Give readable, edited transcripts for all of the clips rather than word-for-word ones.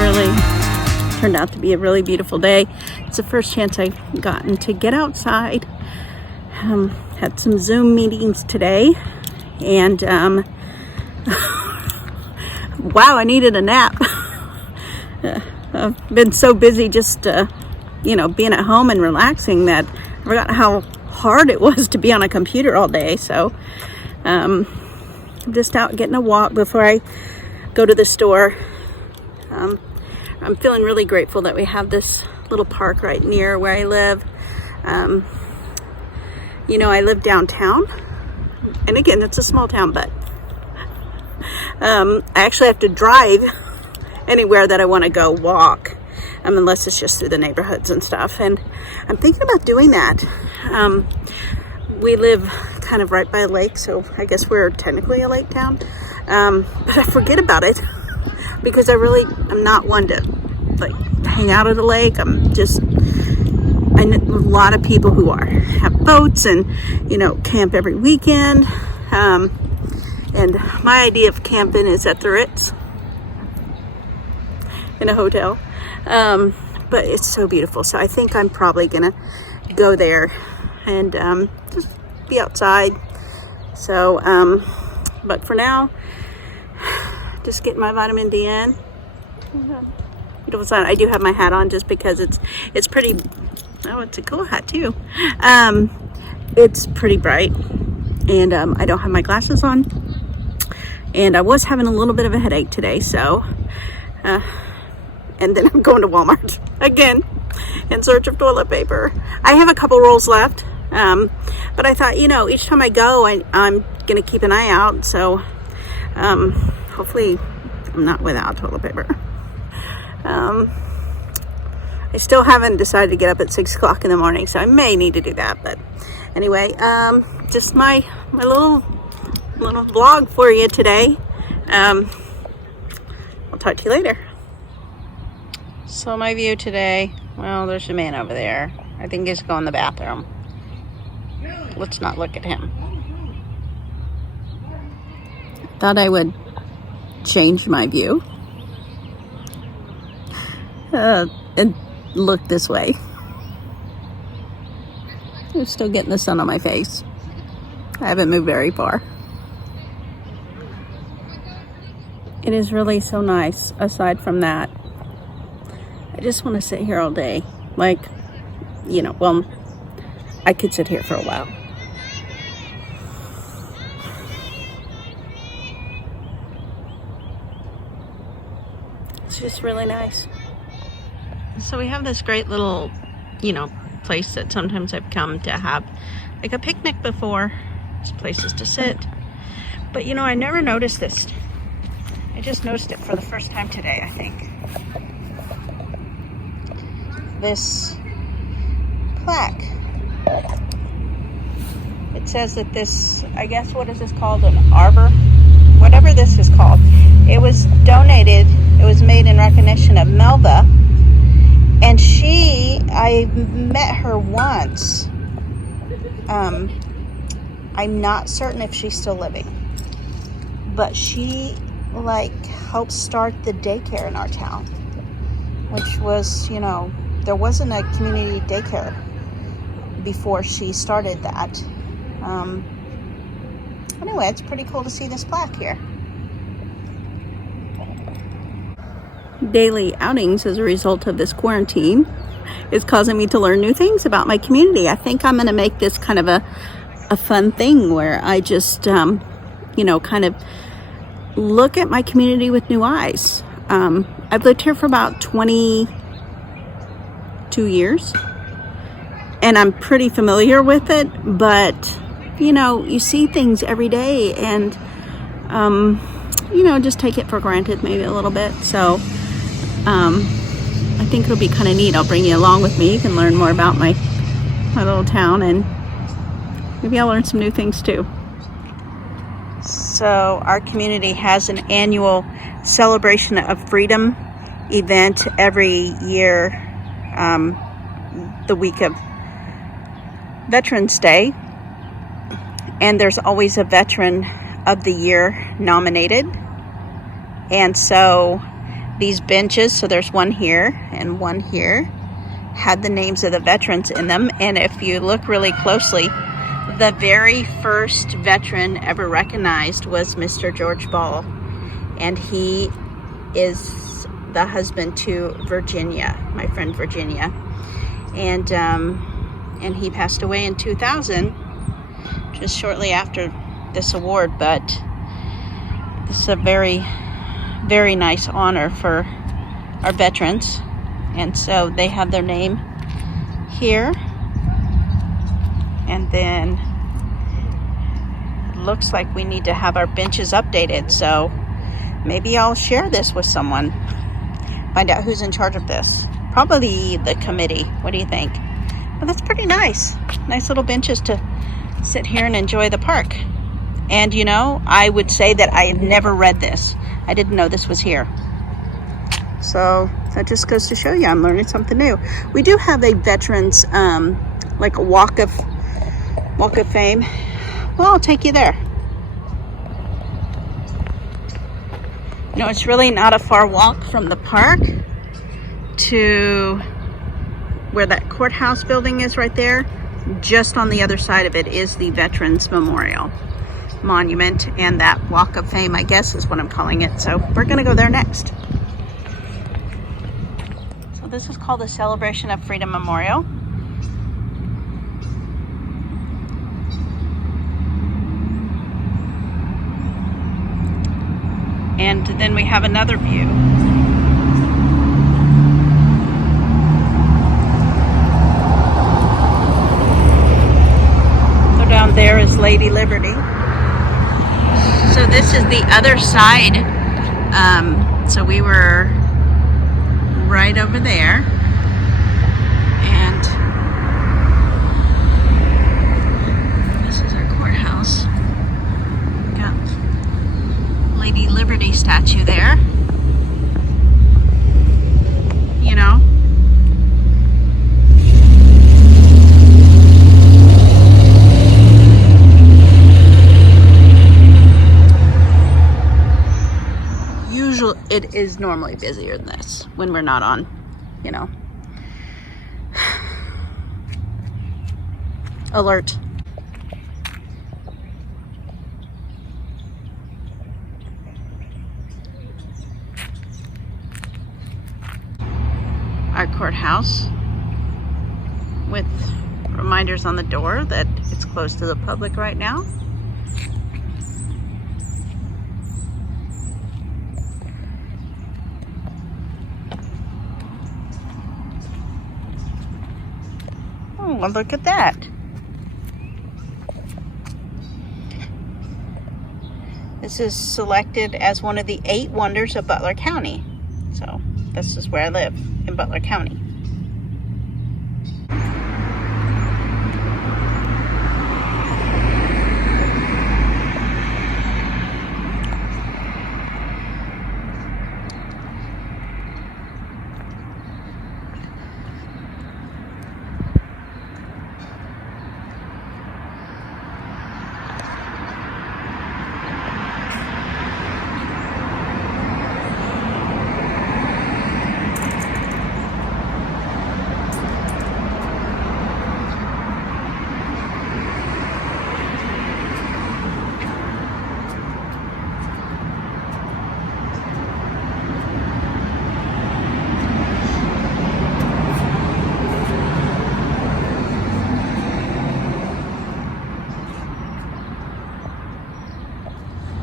really turned out to be a really beautiful day. It's the first chance I've gotten to get outside. Had some Zoom meetings today, and wow, I needed a nap. I've been so busy just being at home and relaxing that I forgot how hard it was to be on a computer all day. So I'm just out getting a walk before I go to the store. I'm feeling really grateful that we have this little park right near where I live. I live downtown, and again, it's a small town, but I actually have to drive anywhere that I want to go walk, unless it's just through the neighborhoods and stuff. And I'm thinking about doing that. We live kind of right by a lake, so I guess we're technically a lake town, but I forget about it because I'm not one to hang out at the lake. I know a lot of people who have boats and camp every weekend, and my idea of camping is at the Ritz in a hotel, but it's so beautiful, so I think I'm probably gonna go there and just be outside. So but for now, just getting my vitamin D in. Beautiful sun. I do have my hat on just because it's pretty. Oh, it's a cool hat too. It's pretty bright, and I don't have my glasses on, and I was having a little bit of a headache today, so and then I'm going to Walmart again in search of toilet paper. I have a couple rolls left, but I thought, each time I go, I'm gonna keep an eye out, so hopefully I'm not without toilet paper. I still haven't decided to get up at 6 o'clock in the morning, so I may need to do that. But anyway, just my little vlog for you today. I'll talk to you later. So my view today, well, there's a man over there. I think he's going to the bathroom. Let's not look at him. Thought I would change my view and look this way. I'm still getting the sun on my face. I haven't moved very far. It is really so nice. Aside from that, I just want to sit here all day. Well, I could sit here for a while. It's just really nice. So we have this great little, place that sometimes I've come to have like a picnic before. There's places to sit. But I never noticed this. I just noticed it for the first time today, I think. This plaque. It says that this, I guess, what is this called? An arbor? Whatever this is called. It was donated, it was made in recognition of Melva. And I met her once. I'm not certain if she's still living. But she, helped start the daycare in our town. Which was, there wasn't a community daycare before she started that. Anyway, it's pretty cool to see this plaque here. Daily outings as a result of this quarantine is causing me to learn new things about my community. I think I'm going to make this kind of a fun thing where I just, kind of look at my community with new eyes. I've lived here for about 22 years, and I'm pretty familiar with it, but, you see things every day, and, just take it for granted maybe a little bit. So I think it'll be kind of neat. I'll bring you along with me. You can learn more about my little town, and maybe I'll learn some new things too. So our community has an annual celebration of freedom event every year, the week of Veterans Day, and there's always a Veteran of the Year nominated. And so These benches, so there's one here and one here, had the names of the veterans in them. And if you look really closely, the very first veteran ever recognized was Mr. George Ball, and he is the husband to Virginia, my friend Virginia, and he passed away in 2000, just shortly after this award. But this is a very, very nice honor for our veterans, and so they have their name here. And then it looks like we need to have our benches updated, so maybe I'll share this with someone, find out who's in charge of this. Probably the committee. What do you think? Well, that's pretty nice. Nice little benches to sit here and enjoy the park. And you know, I would say that I had never read this. I didn't know this was here. So that just goes to show you I'm learning something new. We do have a veterans, like a walk of fame. Well, I'll take you there. You know, it's really not a far walk from the park to where that courthouse building is right there. Just on the other side of it is the Veterans Memorial Monument, and that walk of fame, I guess, is what I'm calling it. So we're gonna go there next. So this is called the Celebration of Freedom Memorial. And then we have another view. So down there is Lady Liberty. So this is the other side. So we were right over there. And this is our courthouse. Got Lady Liberty statue there. You know, it is normally busier than this when we're not on, you know, alert. Our courthouse with reminders on the door that it's closed to the public right now. Oh, well, look at that. This is selected as one of the 8 wonders of Butler County. So this is where I live, in Butler County.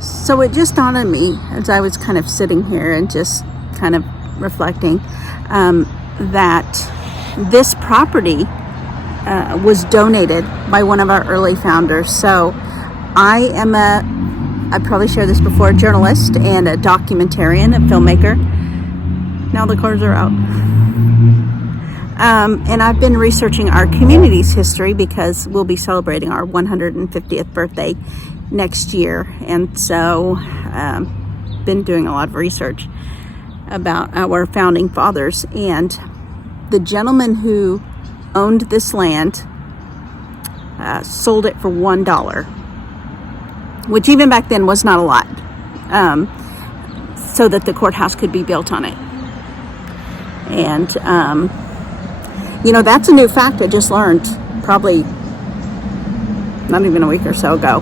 So it just dawned on me as I was kind of sitting here and just kind of reflecting that this property was donated by one of our early founders. So I probably shared this before, a journalist and a documentarian, a filmmaker. Now the cars are out. And I've been researching our community's history because we'll be celebrating our 150th birthday next year. And so been doing a lot of research about our founding fathers. And the gentleman who owned this land sold it for $1, which even back then was not a lot. so that the courthouse could be built on it. And, that's a new fact I just learned probably not even a week or so ago.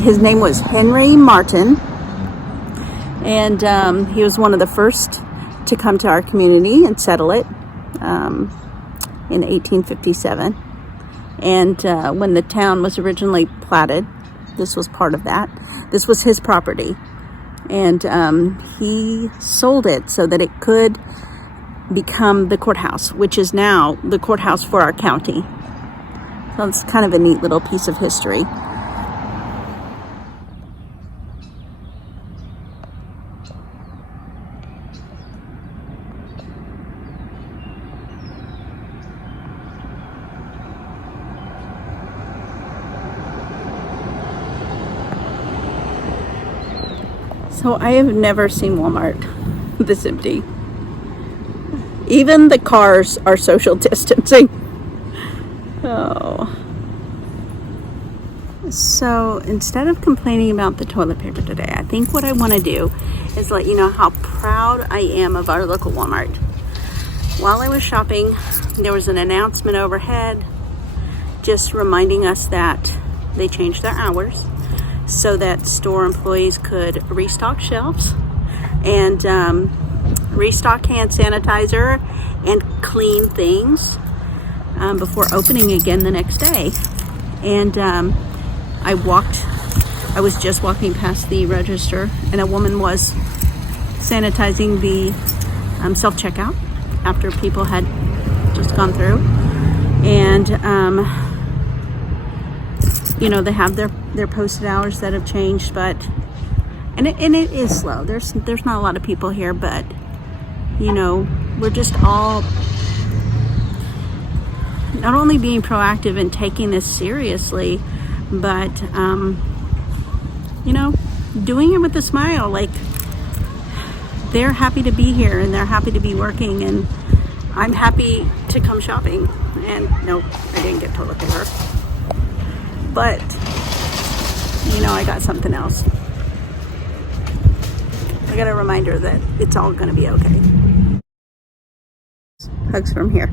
His name was Henry Martin, and he was one of the first to come to our community and settle it in 1857. And when the town was originally platted, this was part of that. This was his property. And he sold it so that it could become the courthouse, which is now the courthouse for our county. So it's kind of a neat little piece of history. So I have never seen Walmart this empty. Even the cars are social distancing. Oh. So instead of complaining about the toilet paper today, I think what I want to do is let you know how proud I am of our local Walmart. While I was shopping, there was an announcement overhead just reminding us that they changed their hours so that store employees could restock shelves and restock hand sanitizer and clean things before opening again the next day. And I was just walking past the register, and a woman was sanitizing the self-checkout after people had just gone through. And they have their posted hours that have changed, but and it is slow. There's not a lot of people here, but we're just all not only being proactive and taking this seriously, but doing it with a smile. Like, they're happy to be here and they're happy to be working, and I'm happy to come shopping. And no, I didn't get toilet paper, but I got something else. I got a reminder that it's all going to be okay. Hugs from here.